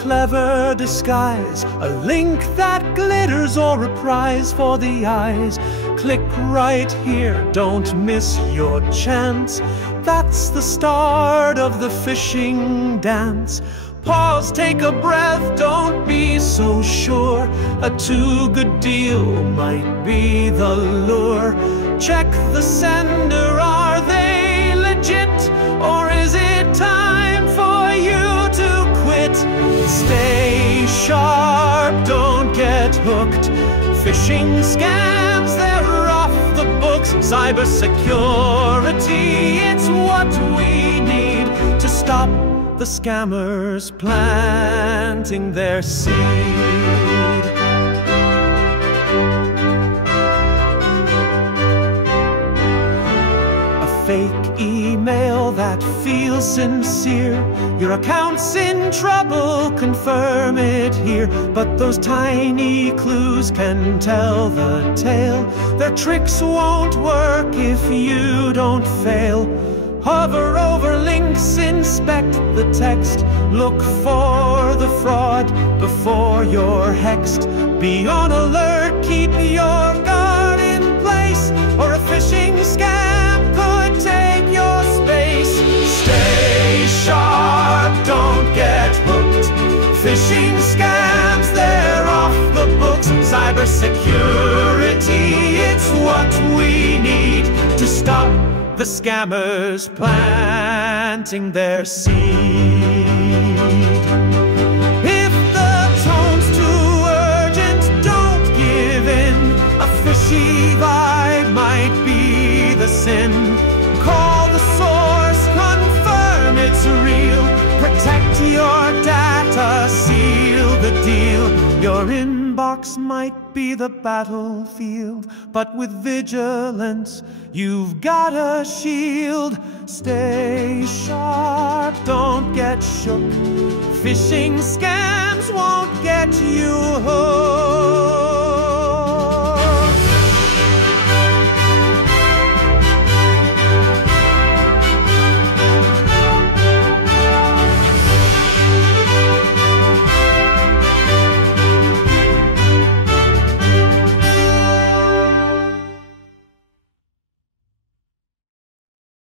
clever disguise, a link that glitters or a prize for the eyes. Click right here, don't miss your chance. That's the start of the fishing dance. Pause, take a breath, don't be so sure. A too good deal might be the lure. Check the sender, are they legit? Or is it time for you to quit? Stay sharp, don't get hooked. Phishing scams, they're off the books. Cybersecurity, it's what we need to stop the scammers planting their seed. A fake email that feels sincere. Your account's in trouble, confirm it here. But those tiny clues can tell the tale. Their tricks won't work if you don't fail. Hover over links, inspect the text. Look for the fraud before you're hexed. Be on alert, keep your guard in place, or a phishing scam could take your space. Stay sharp, don't get hooked. Phishing scams, they're off the books. Cybersecurity, it's what we need to stop the scammers planting their seed. If the tone's too urgent, don't give in. A fishy vibe might be the sin. Call the source, confirm it's real. Protect your data, seal the deal. Your inbox might be the battlefield, but with vigilance, you've got a shield. Stay sharp, don't get shook. Phishing scams won't get you hooked.